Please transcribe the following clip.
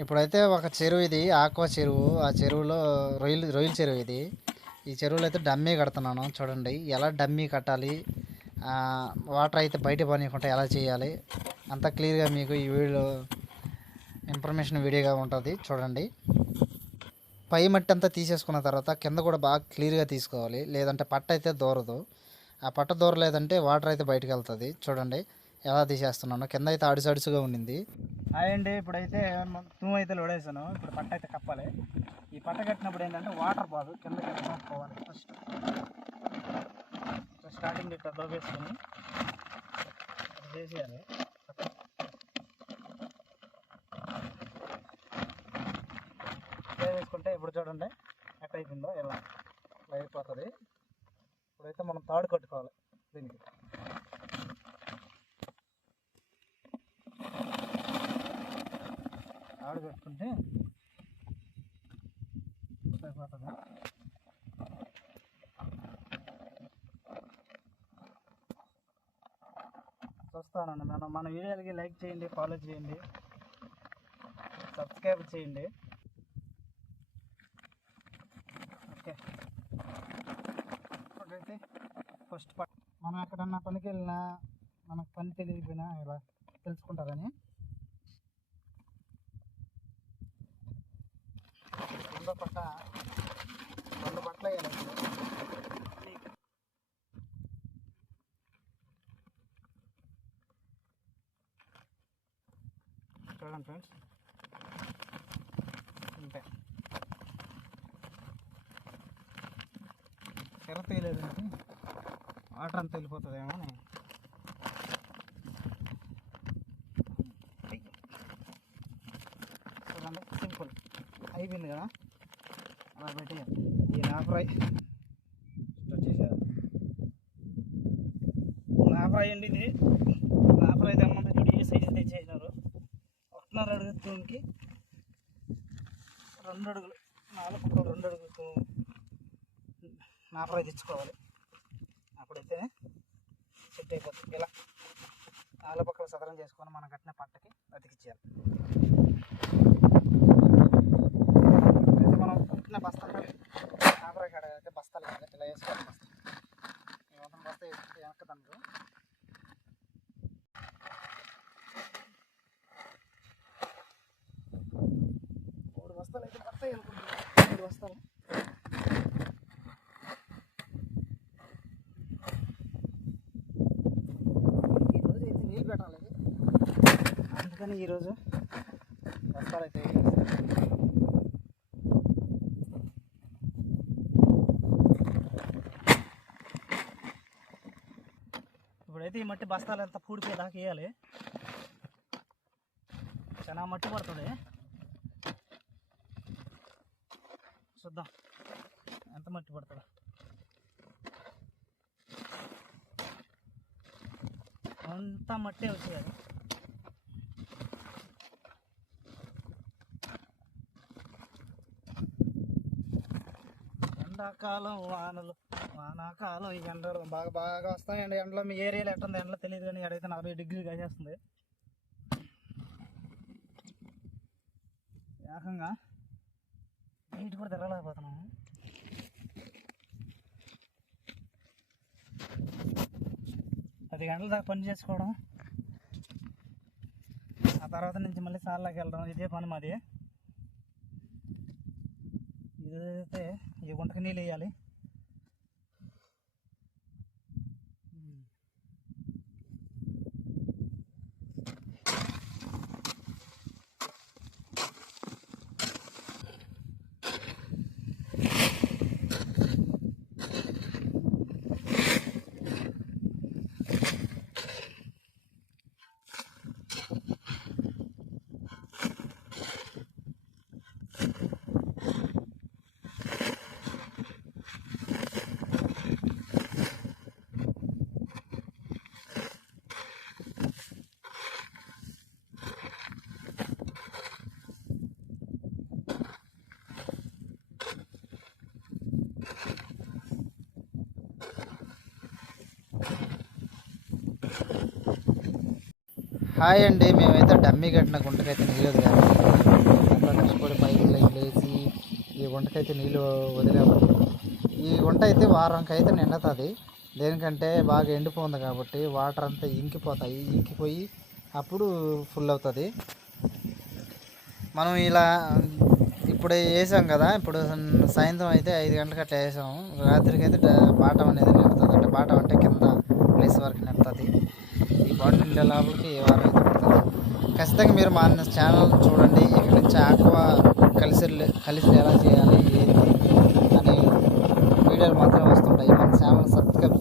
ఇప్పుడైతే ఒక చెరువు ఇది ఆక్వా చెరువు. ఆ చెరువులో రొయ్యలు రొయ్యల చెరువు ఇది. ఈ చెరువులో అయితే డమ్మీ కడుతున్నాను చూడండి. ఎలా డమ్మీ కట్టాలి? వాటర్ అయితే బయట పనియకుండా ఎలా చేయాలి? అంత క్లియర్గా మీకు ఈ వీడియో ఇన్ఫర్మేషన్ వీడియోగా ఉంటుంది చూడండి. పై మట్టి అంతా తీసేసుకున్న తర్వాత కింద కూడా బాగా క్లియర్గా తీసుకోవాలి. లేదంటే పట్ట అయితే దూరదు. ఆ పట్ట దూరలేదంటే వాటర్ అయితే బయటకు వెళ్తుంది చూడండి. ఎలా తీసేస్తున్నాను. కింద అయితే అడుసు అడుసుగా ఉండింది. అండి ఇప్పుడైతే తూము అయితే లోడేసాను ఇప్పుడు పట్ట అయితే కప్పాలి. ఈ పట్ట కట్టినప్పుడు ఏంటంటే వాటర్ బాదు కింద కట్టుకోవాలి ఫస్ట్. స్టార్టింగ్ ఇక్కడ దోపేసుకొని చేసేయాలి వేసుకుంటే ఇప్పుడు చూడండి ఎక్కడైపోయిందో ఇలా అయిపోతుంది. ఇప్పుడైతే మనం తాడు కట్టుకోవాలి దీనికి. తాడు కట్టుకుంటే సరిపోతుంది చూస్తానండి. మనం మన వీడియోలకి లైక్ చేయండి ఫాలో చేయండి సబ్స్క్రైబ్ చేయండి. ఓకే. ఇప్పుడైతే ఫస్ట్ ప- మనం ఎక్కడన్నా పనికి వెళ్ళినా మనకు పని తెలియకపోయినా ఇలా తెలుసుకుంటారని రెండో పట్ట రెండు బట్టలు వేయాలి. చూడండి ఫ్రెండ్స్. అంతే. ఎర్ర తీయలేదు వాటర్ అంతా వెళ్ళిపోతుందేమో అని. చూడండి. సింపుల్. అయిపోయింది కదా? అలా ఈ నా వచ్చేసారు. నా అండి ఇది. నా తెమ్మంటే చూడు ఏ సైజు తెచ్చేసినారు. ఒకటిన్నర అడుగు తూనికి రెండు అడుగులు నాలుగు రెండు అడుగులు తూ- నా తెచ్చుకోవాలి. అప్పుడైతే సెట్ అయిపోతుంది. ఇలా నాలుగు పక్కల సదరం చేసుకొని మనం కట్టిన పట్టకి అతికిచ్చేయాలి అయితే మనం కుట్టిన బస్తాలు నా ఫ్రై కాడ అయితే బస్తాలు కాదు ఇలా వేసుకోవాలి బస్తా ఈ మొత్తం బస్తా వేసుకుంటే వెనక్కదండ్రు మూడు బస్తాలు అయితే పడతాయి అనుకుంటున్నాను మూడు బస్తాలు ఈరోజు అయితే నీళ్ళు పెట్టాలి. అందుకని ఈరోజు బస్తాలు అయితే వేసేసాను. ఇప్పుడైతే ఈ మట్టి బస్తాలు ఎంత పూడిపోయేదాకా వేయాలి. చాలా మట్టి పడుతుంది. చూద్దాం. ఎంత మట్టి పడుతుందో. అంతా మట్టే వచ్చేది ఎండాకాలం వానలు వానాకాలం ఈ ఎండలు బాగా బాగా వస్తాయండి. ఎండలో మీ ఏరియాలో ఎట్టుంది ఎండలో తెలియదు కానీ ఎడైతే నలభై డిగ్రీలు కాసేస్తుంది. ఏకంగా నీటి కూడా తిరగలేకపోతున్నాము పది గంటల దాకా పని చేసుకోవడం. ఆ తర్వాత నుంచి మళ్ళీ సార్లోకి వెళ్ళడం ఇదే పని మాది. ఇదైతే ఈ గుంటకి నీళ్ళు వేయాలి. హాయ్ అండి. మేమైతే డమ్మీ కట్టిన గుంటకైతే నీళ్ళు కానీ గుంటకైతే నీళ్ళు వదిలేము ఈ గుంట అయితే వారంకైతే అయితే నిండుతుంది. దేనికంటే బాగా ఎండిపోతుంది కాబట్టి వాటర్ అంతా ఇంకిపోతాయి. ఇంకిపోయి అప్పుడు ఫుల్ అవుతుంది. మనం ఇలా ఇప్పుడు వేసాం కదా. ఇప్పుడు సాయంత్రం అయితే ఐదు గంటలకు అట్లా వేసాము రాత్రికి అయితే బాటం అనేది నిండుతుంది. అంటే బాటం అంటే కింద ప్లేస్ వరకు నిండుతుంది. ఈ బండి నిండే లోపలికి ఈ వారం అయితే పడుతుంది ఖచ్చితంగా మీరు మా ఛానల్ చూడండి. ఇక్కడ నుంచి ఆక్వా కలిసి కలిసి ఎలా చేయాలి ఏంటి అనే వీడియోలు మాత్రం వస్తుంటాయి. మన ఛానల్ సబ్స్క్రైబ్